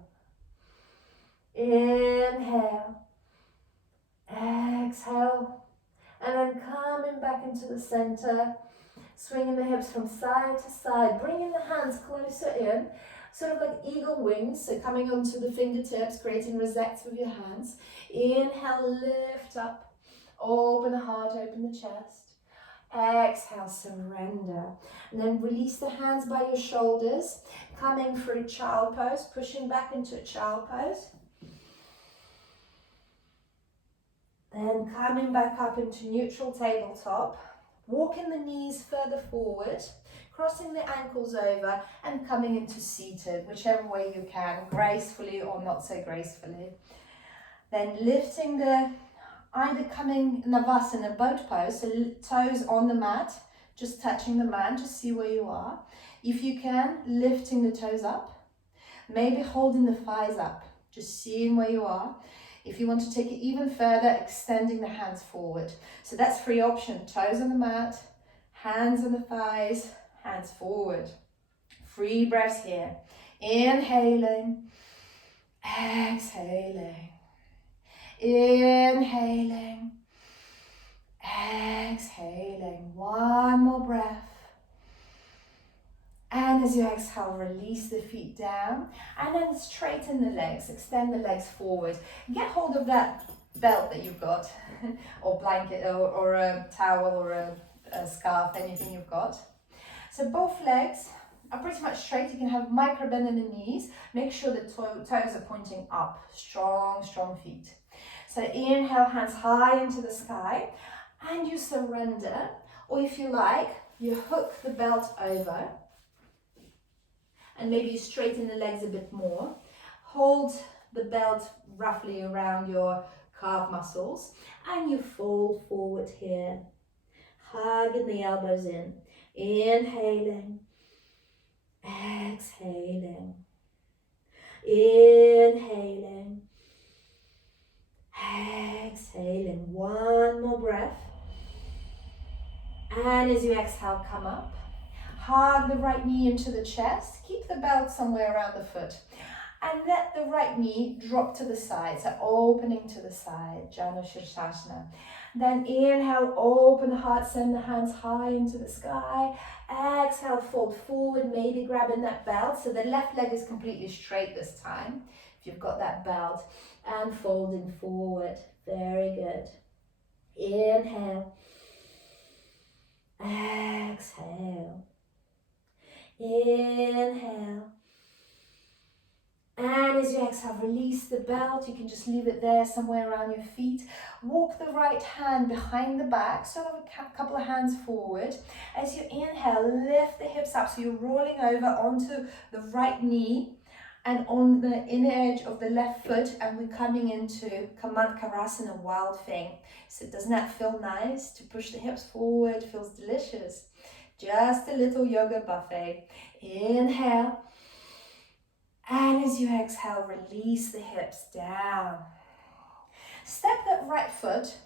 Inhale, exhale. And then coming back into the center. Swinging the hips from side to side, bringing the hands closer in, sort of like eagle wings, so coming onto the fingertips, creating rosettes with your hands. Inhale, lift up, open the heart, open the chest. Exhale, surrender. And then release the hands by your shoulders, coming through child pose, pushing back into a child pose. Then coming back up into neutral tabletop. Walking the knees further forward, crossing the ankles over and coming into seated, whichever way you can, gracefully or not so gracefully. Then lifting either coming Navasana, boat pose, so toes on the mat, just touching the mat, just see where you are. If you can, lifting the toes up, maybe holding the thighs up, just seeing where you are. If you want to take it even further, extending the hands forward. So that's three options. Toes on the mat, hands on the thighs, hands forward. 3 breaths here. Inhaling, exhaling. Inhaling, exhaling. One more breath. And as you exhale, release the feet down and then straighten the legs, extend the legs forward. Get hold of that belt that you've got, or blanket, or a towel, or a scarf, anything you've got. So both legs are pretty much straight. You can have micro bend in the knees. Make sure the toes are pointing up. Strong, strong feet. So inhale, hands high into the sky, and you surrender. Or if you like, you hook the belt over, and maybe you straighten the legs a bit more. Hold the belt roughly around your calf muscles, and you fold forward here. Hugging the elbows in. Inhaling. Exhaling. Inhaling. Exhaling. One more breath. And as you exhale, come up. Hug the right knee into the chest. Keep the belt somewhere around the foot. And let the right knee drop to the side, so opening to the side, Janu Sirsasana. Then inhale, open the heart, send the hands high into the sky. Exhale, fold forward, maybe grabbing that belt, so the left leg is completely straight this time, if you've got that belt. And folding forward, very good. Inhale. Exhale. Inhale. And as you exhale, release the belt. You can just leave it there somewhere around your feet. Walk the right hand behind the back, sort of a couple of hands forward. As you inhale, lift the hips up, so you're rolling over onto the right knee and on the inner edge of the left foot, and we're coming into Kamatkarasana, wild thing. So doesn't that feel nice to push the hips forward? Feels delicious. Just a little yoga buffet. Inhale. And as you exhale, release the hips down. Step that right foot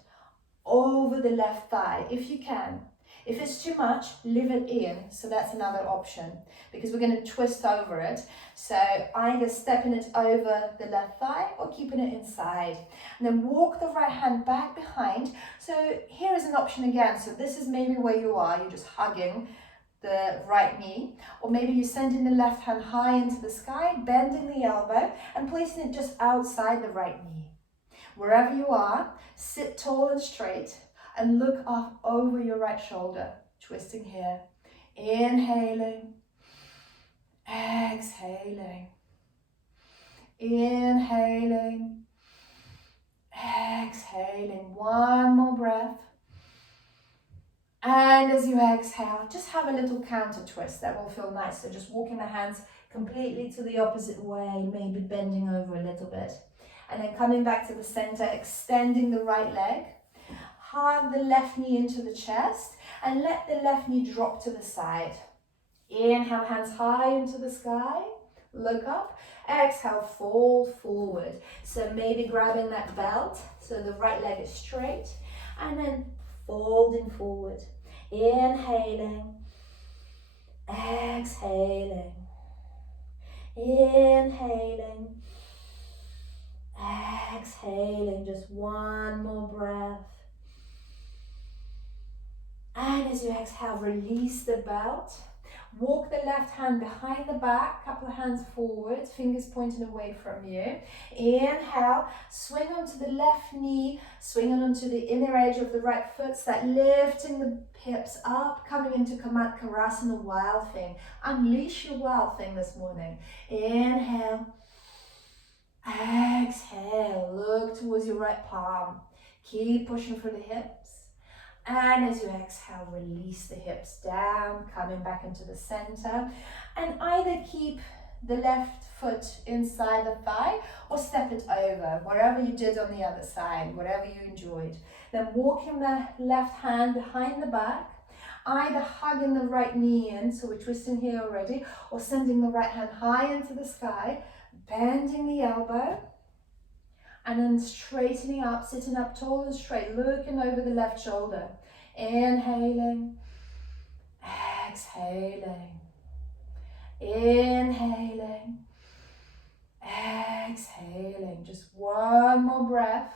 over the left thigh if you can. If it's too much, leave it in. So that's another option, because we're going to twist over it. So either stepping it over the left thigh or keeping it inside. And then walk the right hand back behind. So here is an option again. So this is maybe where you are. You're just hugging the right knee, or maybe you're sending the left hand high into the sky, bending the elbow and placing it just outside the right knee. Wherever you are, sit tall and straight and look up over your right shoulder, twisting here. Inhaling, exhaling, inhaling, exhaling. One more breath. And as you exhale, just have a little counter twist. That will feel nice. So just walking the hands completely to the opposite way, maybe bending over a little bit. And then coming back to the center, extending the right leg. Hug the left knee into the chest and let the left knee drop to the side. Inhale, hands high into the sky. Look up. Exhale, fold forward. So maybe grabbing that belt so the right leg is straight. And then folding forward. Inhaling, exhaling, inhaling, exhaling. Just one more breath. And as you exhale, release the belt. Walk the left hand behind the back, couple of hands forward, fingers pointing away from you. Inhale, swing onto the left knee, swing onto the inner edge of the right foot, start lifting the hips up, coming into Kamatkarasana, wild thing. Unleash your wild thing this morning. Inhale, exhale, look towards your right palm. Keep pushing for the hips. And as you exhale, release the hips down, coming back into the center. And either keep the left foot inside the thigh or step it over, wherever you did on the other side, whatever you enjoyed. Then walking the left hand behind the back, either hugging the right knee in, so we're twisting here already, or sending the right hand high into the sky, bending the elbow. And then straightening up, sitting up tall and straight, looking over the left shoulder. Inhaling, exhaling, inhaling, exhaling. Just one more breath.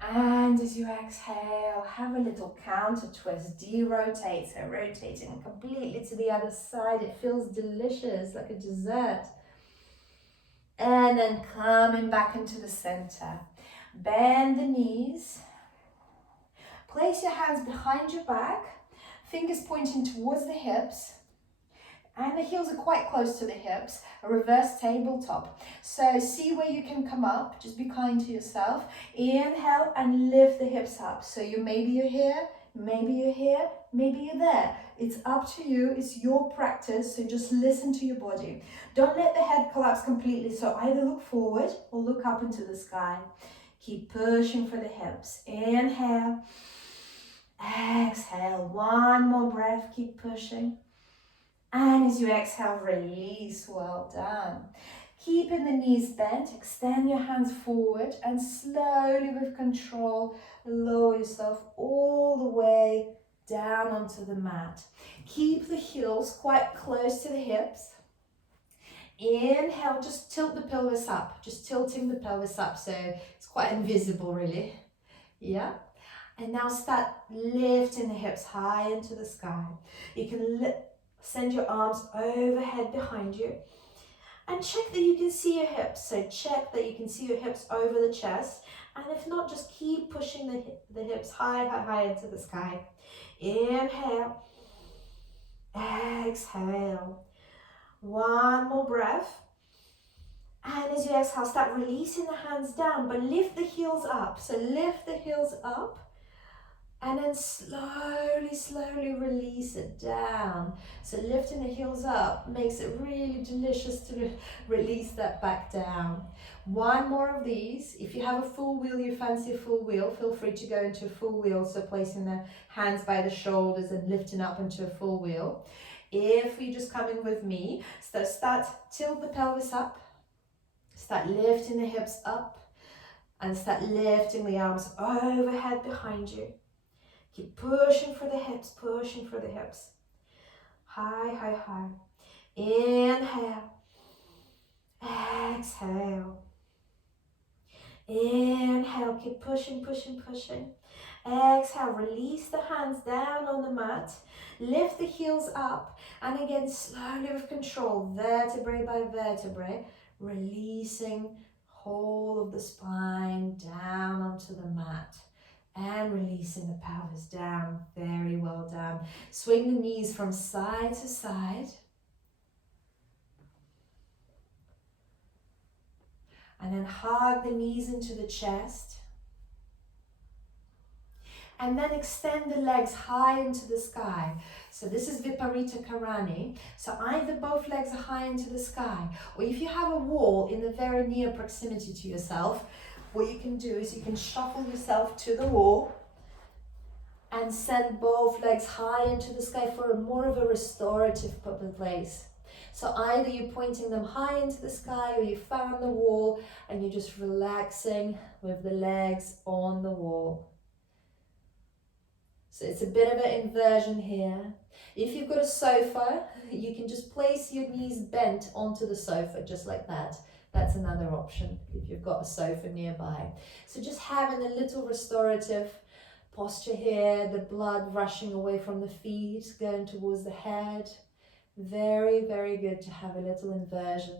And as you exhale, have a little counter twist, de-rotate, so rotating completely to the other side. It feels delicious, like a dessert. And then coming back into the center. Bend the knees. Place your hands behind your back, fingers pointing towards the hips. And the heels are quite close to the hips, a reverse tabletop. So see where you can come up, just be kind to yourself. Inhale and lift the hips up. So maybe you're here, maybe you're here, maybe you're there. It's up to you, it's your practice, so just listen to your body. Don't let the head collapse completely, so either look forward or look up into the sky. Keep pushing for the hips. Inhale, exhale, one more breath, keep pushing. And as you exhale, release, well done. Keeping the knees bent, extend your hands forward and slowly with control, lower yourself all the way down onto the mat. Keep the heels quite close to the hips. Inhale, just tilt the pelvis up, just tilting the pelvis up so it's quite invisible really. Yeah. And now start lifting the hips high into the sky. You can send your arms overhead behind you and check that you can see your hips. So check that you can see your hips over the chest, and if not, just keep pushing the hips high into the sky. Inhale, exhale. One more breath. And as you exhale, start releasing the hands down, but lift the heels up. So lift the heels up. And then slowly release it down. So lifting the heels up makes it really delicious to release that back down. One more of these. If you have a full wheel, you fancy a full wheel, feel free to go into a full wheel. So placing the hands by the shoulders and lifting up into a full wheel. If you just come in with me, so tilt the pelvis up. Start lifting the hips up. And start lifting the arms overhead behind you. Keep pushing for the hips, pushing for the hips. High. Inhale. Exhale. Inhale, keep pushing. Exhale, release the hands down on the mat. Lift the heels up. And again, slowly with control, vertebrae by vertebrae, releasing whole of the spine down onto the mat. And releasing the pelvis down. Very well done. Swing the knees from side to side. And then hug the knees into the chest. And then extend the legs high into the sky. So this is Viparita Karani. So either both legs are high into the sky, or if you have a wall in the very near proximity to yourself, what you can do is you can shuffle yourself to the wall and send both legs high into the sky for more of a restorative place. So either you're pointing them high into the sky, or you found the wall and you're just relaxing with the legs on the wall. So it's a bit of an inversion here. If you've got a sofa, you can just place your knees bent onto the sofa, just like that. That's another option if you've got a sofa nearby. So just having a little restorative posture here, the blood rushing away from the feet, going towards the head. Very good to have a little inversion.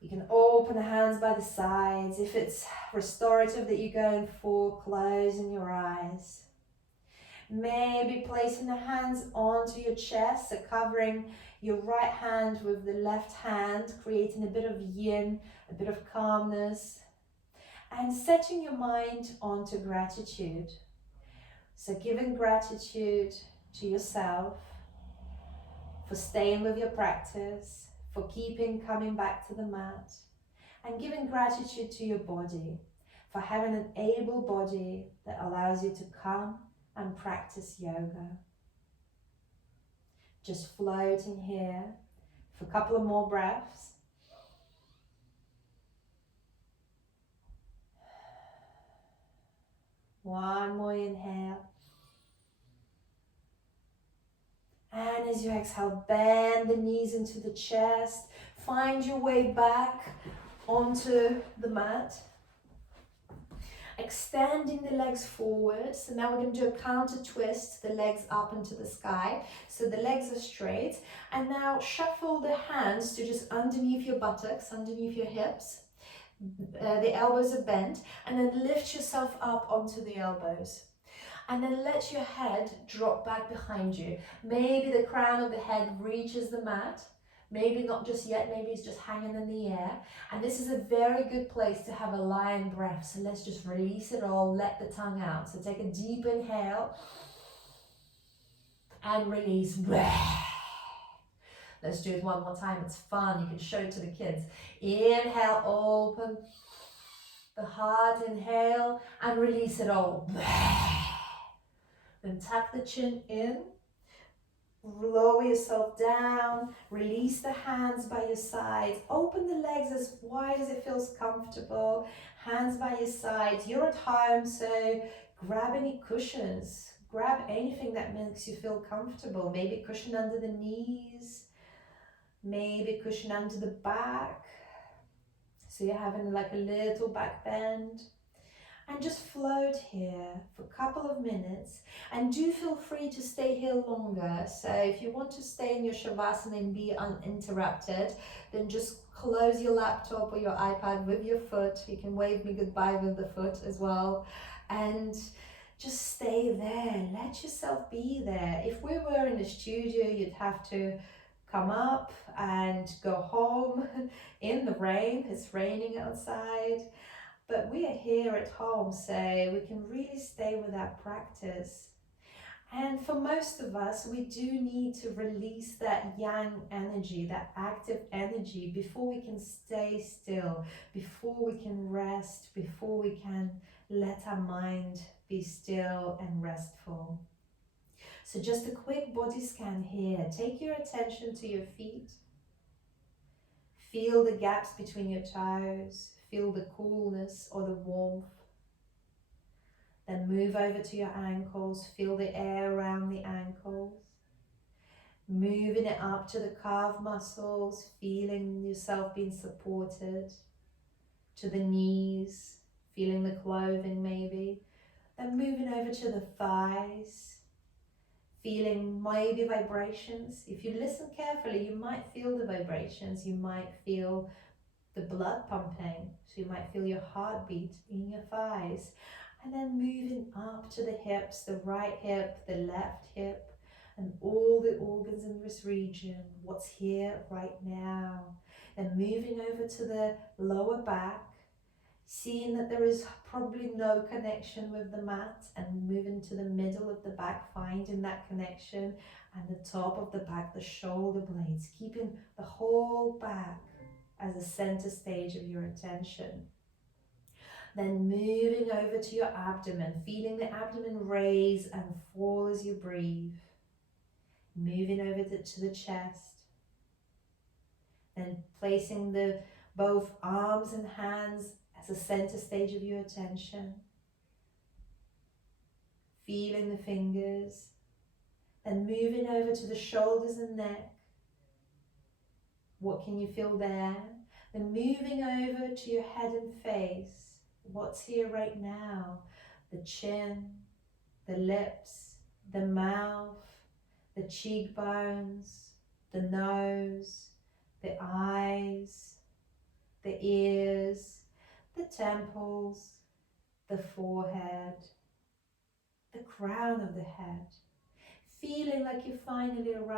You can open the hands by the sides. If it's restorative that you're going for, closing your eyes. Maybe placing the hands onto your chest, so covering your right hand with the left hand, creating a bit of yin, a bit of calmness, and setting your mind onto gratitude. So giving gratitude to yourself for staying with your practice, for coming back to the mat, and giving gratitude to your body for having an able body that allows you to come and practice yoga. Just floating here for a couple of more breaths. One more inhale. And as you exhale, bend the knees into the chest. Find your way back onto the mat. Extending the legs forward. So now we're going to do a counter twist, the legs up into the sky. So the legs are straight. And now shuffle the hands to just underneath your buttocks, underneath your hips. The elbows are bent. And then lift yourself up onto the elbows. And then let your head drop back behind you. Maybe the crown of the head reaches the mat. Maybe not just yet, maybe it's just hanging in the air. And this is a very good place to have a lion breath. So let's just release it all, let the tongue out. So take a deep inhale and release. Let's do it one more time, it's fun, you can show it to the kids. Inhale, open the heart, inhale, and release it all. Then tuck the chin in, lower yourself down, release the hands by your sides, open the legs as wide as it feels comfortable, hands by your sides. You're at home, so grab any cushions, grab anything that makes you feel comfortable. Maybe a cushion under the knees, maybe a cushion under the back. So you're having like a little back bend. And just float here for a couple of minutes, and do feel free to stay here longer. So if you want to stay in your Shavasana and be uninterrupted, then just close your laptop or your iPad with your foot. You can wave me goodbye with the foot as well, and just stay there. Let yourself be there. If we were in the studio, you'd have to come up and go home in the rain. It's raining outside. But we are here at home, so we can really stay with our practice. And for most of us, we do need to release that yang energy, that active energy, before we can stay still, before we can rest, before we can let our mind be still and restful. So just a quick body scan here. Take your attention to your feet. Feel the gaps between your toes. Feel the coolness or the warmth. Then move over to your ankles. Feel the air around the ankles. Moving it up to the calf muscles, feeling yourself being supported. To the knees, feeling the clothing maybe. Then moving over to the thighs, feeling maybe vibrations. If you listen carefully, you might feel the vibrations. You might feel the blood pumping, so you might feel your heartbeat in your thighs. And then moving up to the hips, the right hip, the left hip, and all the organs in this region, what's here right now. And moving over to the lower back, seeing that there is probably no connection with the mat, and moving to the middle of the back, finding that connection, and the top of the back, the shoulder blades, keeping the whole back as a center stage of your attention. Then moving over to your abdomen, feeling the abdomen raise and fall as you breathe. Moving over to the chest. Then placing both arms and hands as a center stage of your attention. Feeling the fingers. Then moving over to the shoulders and neck. What can you feel there? Then moving over to your head and face. What's here right now? The chin, the lips, the mouth, the cheekbones, the nose, the eyes, the ears, the temples, the forehead, the crown of the head. Feeling like you finally arrived